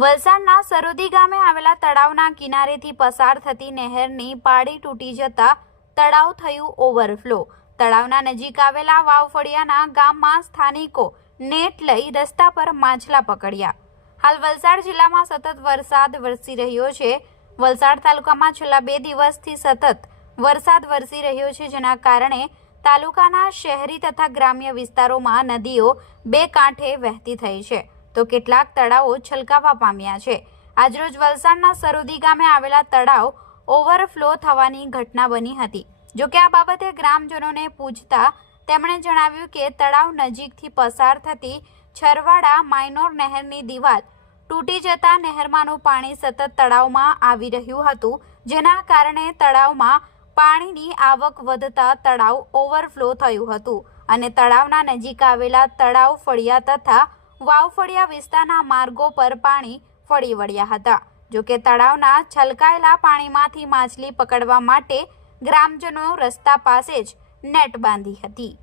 વલસાડના સરોદી ગામે આવેલા તળાવના કિનારેથી પસાર થતી નહેરની પાળી તૂટી જતા તળાવ થયું ઓવરફ્લો। તળાવના નજીક આવેલા વાવફળિયાના ગામમાં સ્થાનિકો નેટ લઈ રસ્તા પર માછલા પકડ્યા। હાલ વલસાડ જિલ્લામાં સતત વરસાદ વરસી રહ્યો છે। વલસાડ તાલુકામાં છેલ્લા 2 દિવસથી સતત વરસાદ વરસી રહ્યો છે, જેના કારણે તાલુકાના શહેરી તથા ગ્રામ્ય વિસ્તારોમાં નદીઓ બે કાંઠે વહેતી થઈ છે, તો કેટલાક તળાવો છલકાવા પામ્યા છે। આજરોજ વલસાડના સરોદી ગામે આવેલા તળાવ ઓવરફ્લો થવાની ઘટના બની હતી। જો કે આ બાબતે ગ્રામજનોને પૂછતા તેમણે જણાવ્યું કે તળાવ નજીકથી પસાર થતી છરવાડા માઇનોર નહેરની દિવાલ તૂટી જતા નહેરમાંનું પાણી સતત તળાવમાં આવી રહ્યું હતું, જેના કારણે તળાવમાં પાણીની આવક વધતા તળાવ ઓવરફ્લો થયું હતું અને તળાવના નજીક આવેલા તળાવ ફળિયા તથા વાવફળિયા વિસ્તારના માર્ગો પર પાણી ફરી વળ્યા હતા। જો કે તળાવના છલકાયેલા પાણીમાંથી માછલી પકડવા માટે ગ્રામજનો રસ્તા પાસે જ નેટ બાંધી હતી।